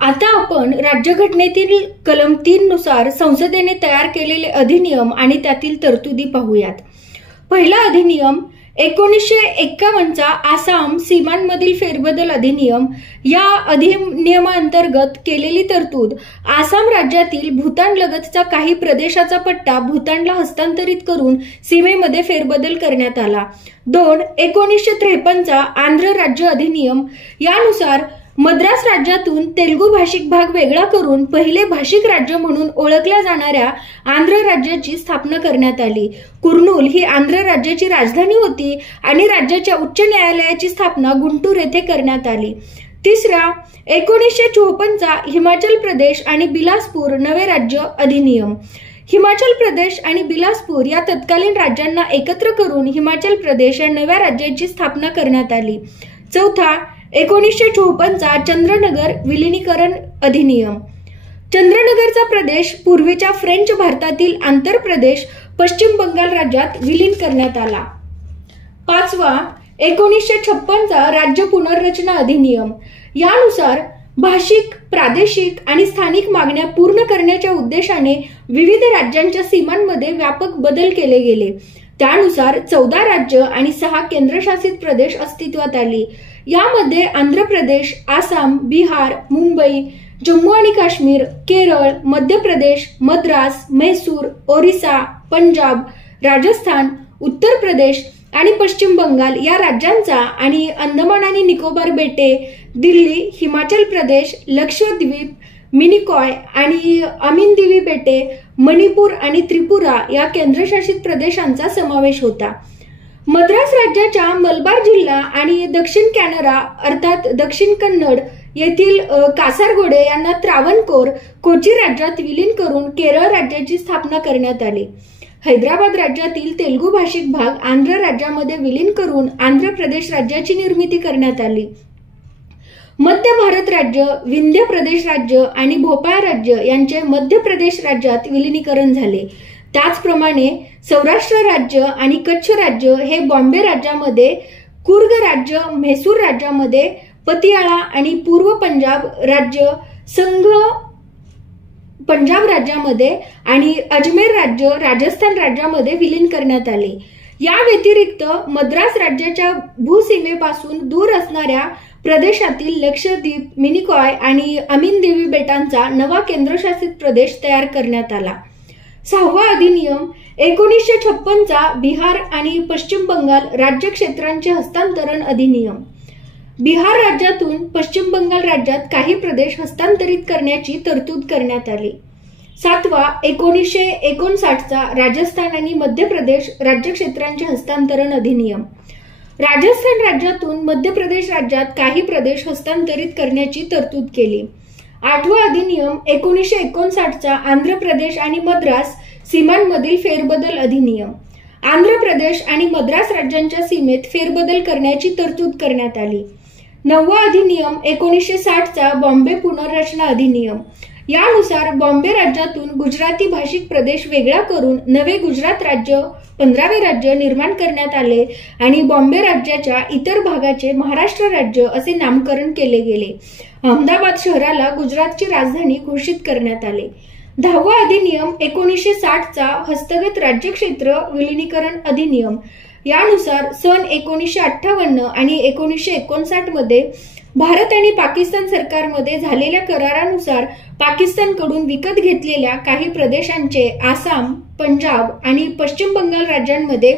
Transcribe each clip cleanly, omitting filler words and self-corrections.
आता आपण राज्यघटनेतील कलम 3 नुसार संसदेने तयार केलेले अधिनियम आणि त्यातील तरतुदी पाहूयात। पहिला अधिनियम 1951 चा आसाम सीमांमधील फेरबदल अधिनियम। या अधिनियमांतर्गत केलेली तरतूद आसाम राज्यातील भूतान लगतचा काही प्रदेशाचा पट्टा भूतानला हस्तांतरित करून सीमेमध्ये फेरबदल करण्यात आला। 2. 1953 चा आंध्र राज्य अधिनियम। यानुसार मद्रास राज्यातून तेलुगू भाषिक भाग वेगळा करून पहिले भाषिक राज्य म्हणून ओळखल्या जाणाऱ्या आंध्र राज्याची स्थापना करण्यात आली। कुर्नूल ही आंध्र राज्याची राजधानी होती आणि राज्याच्या उच्च न्यायालयाची स्थापना गुंटूर येथे करण्यात आली। तिसरा 1954 चा हिमाचल प्रदेश आणि बिलासपूर नवे राज्य अधिनियम। हिमाचल प्रदेश आणि बिलासपूर या तत्कालीन राज्यांना एकत्र करून हिमाचल प्रदेश या नव्या राज्याची स्थापना करण्यात आली। चौथा 1954 चा चंद्रनगर विलिनीकरण अधिनियम। चंद्रनगरचा प्रदेश पूर्वीच्या फ्रेंच भारतातील आंध्र प्रदेश पश्चिम बंगाल राज्यात विलीन करण्यात आला। पाचवा 1956 चा राज्य पुनर्रचना अधिनियम। यानुसार भाषिक, प्रादेशिक आणि स्थानिक मागण्या पूर्ण करण्याच्या उद्देशाने विविध राज्यांच्या सीमांमध्ये व्यापक बदल केले गेले। त्यानुसार 14 राज्य आणि 6 केंद्रशासित प्रदेश अस्तित्वात आली। यामध्ये आंध्र प्रदेश, आसाम, बिहार, मुंबई, जम्मू आणि काश्मीर, केरळ, मध्य प्रदेश, मद्रास, म्हैसूर, ओरिसा, पंजाब, राजस्थान, उत्तर प्रदेश आणि पश्चिम बंगाल या राज्यांचा आणि अंदमान आणि निकोबार बेटे, दिल्ली, हिमाचल प्रदेश, लक्षद्वीप, मिनिकॉय आणि अमीनदिवी बेटे, मणिपूर आणि त्रिपुरा या केंद्रशासित प्रदेशांचा समावेश होता। मद्रास राज्याच्या मलबार जिल्हा आणि दक्षिण कॅनरा अर्थात दक्षिण कन्नड येथील कासारगोडे यांना त्रावणकोर, कोची राज्यात विलीन करून केरळ राज्याची स्थापना करण्यात आली। हैदराबाद राज्यातील तेलुगू भाषिक भाग आंध्र राज्यामध्ये विलीन करून आंध्र प्रदेश राज्याची निर्मिती करण्यात आली। मध्य भारत राज्य, विंध्य प्रदेश राज्य आणि भोपाळ राज्य यांचे मध्य प्रदेश राज्यात विलिनीकरण झाले। त्याचप्रमाणे सौराष्ट्र राज्य आणि कच्छ राज्य हे बॉम्बे राज्यामध्ये, कुर्ग राज्य म्हैसूर राज्यामध्ये, पतियाळा आणि पूर्व पंजाब राज्य संघ पंजाब राज्यामध्ये आणि अजमेर राज्य राजस्थान राज्यामध्ये विलीन करण्यात आले। या व्यतिरिक्त मद्रास राज्याच्या भूसीमेपासून दूर असणाऱ्या प्रदेशातील लक्षद्वीप, मिनिकॉय आणि अमीनदिवी बेटांचा नवा केंद्रशासित प्रदेश तयार करण्यात आला। 6वा अधिनियम 1956 चा बिहार आणि पश्चिम बंगाल राज्य क्षेत्रांचे हस्तांतरण अधिनियम। बिहार राज्यातून पश्चिम बंगाल राज्यात काही प्रदेश हस्तांतरित करण्याची तरतूद करण्यात आली। 7वा 1959 चा राजस्थान आणि मध्य प्रदेश राज्य क्षेत्रांचे हस्तांतरण अधिनियम। राजस्थान राज्यातून मध्य प्रदेश राज्यात काही प्रदेश हस्तांतरित करण्याची तरतूद केली। 8वा अधिनियम 1959 चा आंध्र प्रदेश आणि मद्रास सीमांमधील फेरबदल अधिनियम। आंध्र प्रदेश आणि मद्रास राज्यांच्या सीमेत फेरबदल करण्याची तरतूद करण्यात आली। 9वा अधिनियम 1960 चा बॉम्बे पुनर्रचना अधिनियम। यानुसार बॉम्बे राज्यातून गुजराती भाषिक प्रदेश वेगळा करून नवे गुजरात राज्य 15वे राज्य निर्माण करण्यात आले आणि बॉम्बे राज्याच्या इतर भागाचे महाराष्ट्र राज्य असे नामकरण केले गेले। अहमदाबाद शहराला गुजरातची राजधानी घोषित करण्यात आले। 10वा अधिनियम 1960 चा हस्तगत राज्यक्षेत्र विलिनीकरण अधिनियम। यानुसार सन 1958 आणि 1959 मध्ये भारत आणि पाकिस्तान सरकारमध्ये झालेल्या करारानुसार पाकिस्तानकडून विकत घेतलेल्या काही प्रदेशांचे आसाम, पंजाब आणि पश्चिम बंगाल राज्यांमध्ये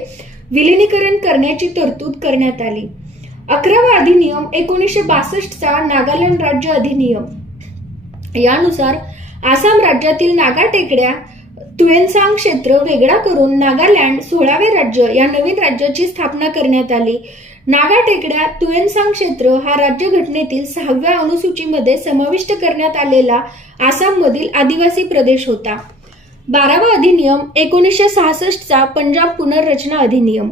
विलिनीकरण करण्याची तरतूद करण्यात आली। 11वा अधिनियम 1962 चा नागालँड राज्य अधिनियम। यानुसार आसाम राज्यातील नागा टेकड्या तुएनसांग क्षेत्र वेगळा करून नागालँड 16वे राज्य या नवीन राज्याची स्थापना करण्यात आली। नागा टेकड्या तुएनसांग क्षेत्र हा राज्यघटनेतील 6व्या अनुसूचीमध्ये समाविष्ट करण्यात आलेला आसाममधील आदिवासी प्रदेश होता। 12वा अधिनियम 1966 चा पंजाब पुनर्रचना अधिनियम।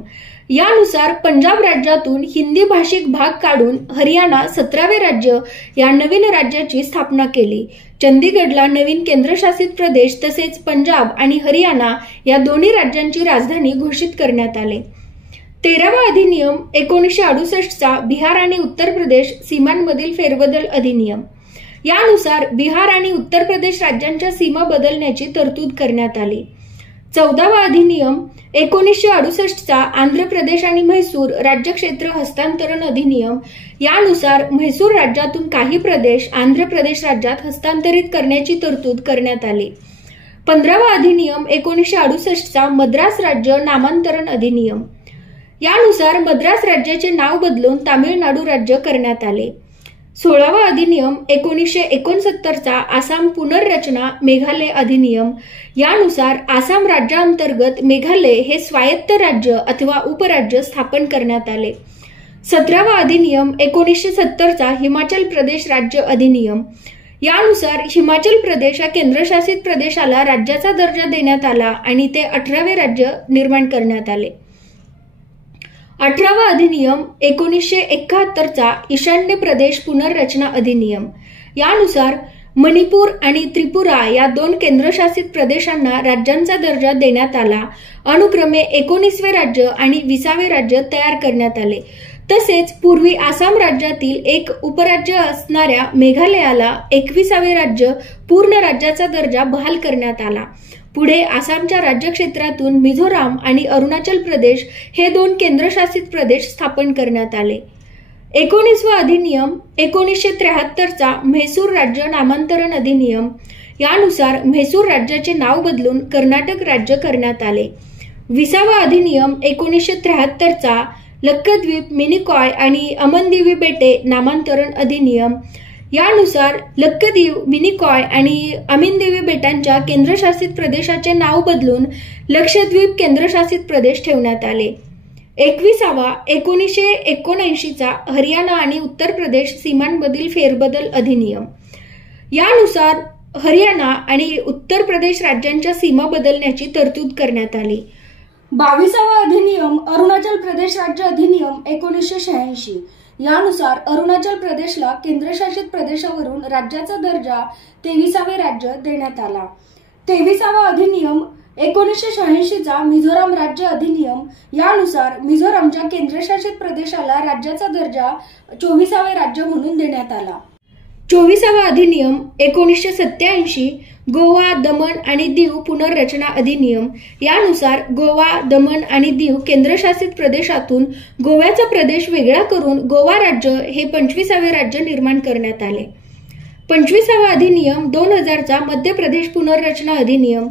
यानुसार पंजाब राज्यातून हिंदी भाषिक भाग काढून हरियाणा 17वे राज्य या नवीन राज्याची स्थापना केली। चंदीगडला नवीन केंद्रशासित प्रदेश तसेच पंजाब आणि हरियाणा या दोन्ही राज्यांची राजधानी घोषित करण्यात आले। 13वा अधिनियम 1968 चा बिहार आणि उत्तर प्रदेश सीमांमधील फेरबदल अधिनियम। यानुसार बिहार आणि उत्तर प्रदेश राज्यांच्या सीमा बदलण्याची तरतूद करण्यात आली. 14वा अधिनियम 1968चा आंध्र प्रदेश आणि म्हैसूर राज्यक्षेत्र हस्तांतरण अधिनियम यानुसार म्हैसूर राज्यातून काही प्रदेश आंध्र प्रदेश राज्यात हस्तांतरित करण्याची तरतूद करण्यात आली. 15वा अधिनियम 1968चा मद्रास राज्य नामांतरण अधिनियम यानुसार मद्रास राज्याचे नाव बदलून तामिळनाडू राज्य करण्यात आले. 16वा अधिनियम 1969चा आसाम पुनर्रचना मेघालय अधिनियम यानुसार आसाम राज्याअंतर्गत मेघालय हे स्वायत्त राज्य अथवा उपराज्य स्थापन करण्यात आले. 17वा अधिनियम 1970चा हिमाचल प्रदेश राज्य अधिनियम यानुसार हिमाचल प्रदेश या केंद्रशासित प्रदेशाला राज्याचा दर्जा देण्यात आला आणि ते 18वे राज्य निर्माण करण्यात आले. 18वा अधिनियम 1971चा ईशान्य प्रदेश पुनर्रचना अधिनियम यानुसार मणिपूर आणि त्रिपुरा या 2 केंद्रशासित प्रदेशांना राज्यांचा दर्जा देण्यात आला. अनुक्रमे 19वे राज्य आणि 20वे राज्य तयार करण्यात आले. तसेच पूर्वी आसाम राज्यातील एक उपराज्य असणाऱ्या मेघालयाला 21वे राज्य पूर्ण राज्याचा दर्जा बहाल करण्यात आला. पुढे आसामच्या राज्यक्षेत्रातून मिझोराम आणि अरुणाचल प्रदेश हे 2 केंद्रशासित प्रदेश स्थापन करण्यात आले. 19वा अधिनियम 1973चा म्हैसूर राज्य नामांतरण अधिनियम यानुसार म्हैसूर राज्याचे नाव बदलून कर्नाटक राज्य करण्यात आले. 20वा अधिनियम 1973चा लक्षद्वीप, मिनिकॉय आणि अमनदीवी बेटे नामांतरण अधिनियम यानुसार लक्षद्वीप, मिनिकॉय आणि अमिनदेवी बेटांच्या केंद्रशासित प्रदेशाचे नाव बदलून लक्षद्वीप केंद्रशासित प्रदेश ठेवण्यात आले. 21वा 1979चा हरियाणा आणि उत्तर प्रदेश सीमांमधील फेरबदल अधिनियम यानुसार हरियाणा आणि उत्तर प्रदेश राज्यांच्या सीमा बदलण्याची तरतूद करण्यात आली. 22वा अधिनियम अरुणाचल प्रदेश राज्य अधिनियम 1986 यानुसार अरुणाचल प्रदेशला केंद्रशासित प्रदेशावरून राज्याचा दर्जा 23वे राज्य देण्यात आला. 23वा अधिनियम 1986चा मिझोराम राज्य अधिनियम यानुसार मिझोरामच्या केंद्रशासित प्रदेशाला राज्याचा दर्जा 24वे राज्य म्हणून देण्यात आला. 24वा अधिनियम 1987 गोवा, दमण आणि दीव पुनर्रचना अधिनियम यानुसार गोवा, दमण आणि दीव केंद्रशासित प्रदेशातून गोव्याचा प्रदेश वेगळा करून गोवा राज्य हे 25वे राज्य निर्माण करण्यात आले. 25वा अधिनियम 2000चा मध्य प्रदेश पुनर्रचना अधिनियम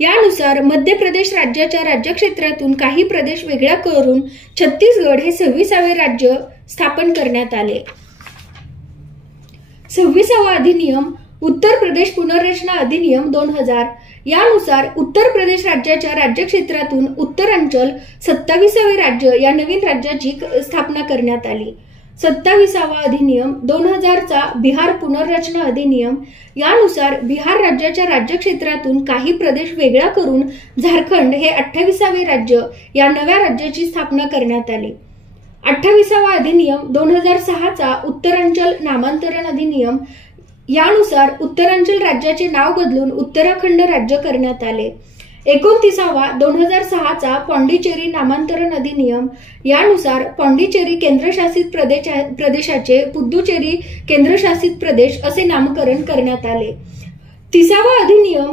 यानुसार मध्य प्रदेश राज्याच्या राज्यक्षेत्रातून काही प्रदेश वेगळा करून छत्तीसगड हे 26वे राज्य स्थापन करण्यात आले. 26वा अधिनियम उत्तर प्रदेश पुनर्रचना अधिनियम 2000 यानुसार उत्तर प्रदेश राज्याच्या राज्यक्षेत्रातून उत्तरांचल 27वे राज्य या नवीन राज्याची स्थापना करण्यात आली. 27वा अधिनियम 2000चा बिहार पुनर्रचना अधिनियम यानुसार बिहार राज्याच्या राज्यक्षेत्रातून काही प्रदेश वेगळा करून झारखंड हे 28वे राज्य या नव्या राज्याची स्थापना करण्यात आली. 28वा अधिनियम 2006चा उत्तरांचल नामांतरण अधिनियम यानुसार उत्तरांचल राज्याचे नाव बदलून उत्तराखंड राज्य करण्यात आले. 29वा 2006चा पॉंडिचेरी नामांतरण अधिनियम यानुसार पॉंडिचेरी केंद्रशासित प्रदेशाचे पुद्दुचेरी केंद्रशासित प्रदेश असे नामकरण करण्यात आले. 30वा अधिनियम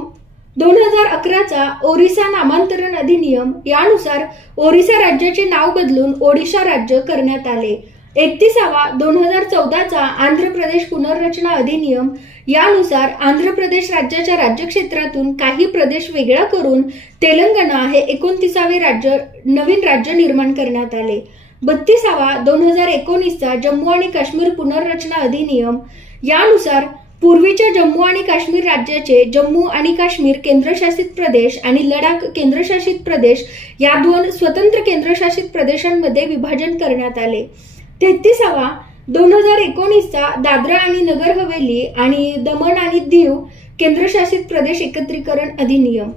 2011चा ओरिसा नामांतरण अधिनियम यानुसार ओरिसा राज्याचे नाव बदलून ओडिशा राज्य करण्यात आले. 31वा 2014चा आंध्र प्रदेश पुनर्रचना अधिनियम यानुसार आंध्र प्रदेश राज्याच्या राज्यक्षेत्रातून काही प्रदेश वेगळा करून तेलंगणा हे 29वे नवीन राज्य निर्माण करण्यात आले. 32वा 2019चा जम्मू आणि काश्मीर पुनर्रचना अधिनियम यानुसार पूर्वीच्या जम्मू आणि काश्मीर राज्याचे जम्मू आणि काश्मीर केंद्रशासित प्रदेश आणि लडाख केंद्रशासित प्रदेश या 2 स्वतंत्र केंद्रशासित प्रदेशांमध्ये विभाजन करण्यात आले. 33वा 2019चा दादरा आणि नगर हवेली आणि दमण आणि दीव केंद्रशासित प्रदेश एकत्रीकरण अधिनियम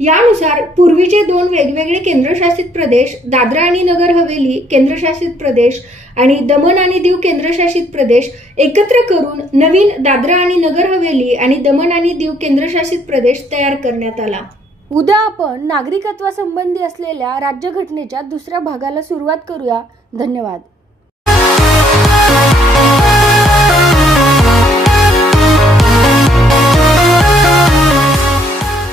यानुसार पूर्वीचे 2 वेगवेगळे केंद्रशासित प्रदेश दादरा आणि नगर हवेली केंद्रशासित प्रदेश आणि दमण आणि दीव केंद्रशासित प्रदेश एकत्र करून नवीन दादरा आणि नगर हवेली आणि दमण आणि दीव केंद्रशासित प्रदेश तयार करण्यात आला. उद्या आपण नागरिकत्वासंबंधी असलेल्या राज्यघटनेच्या दुसऱ्या भागाला सुरुवात करूया. धन्यवाद.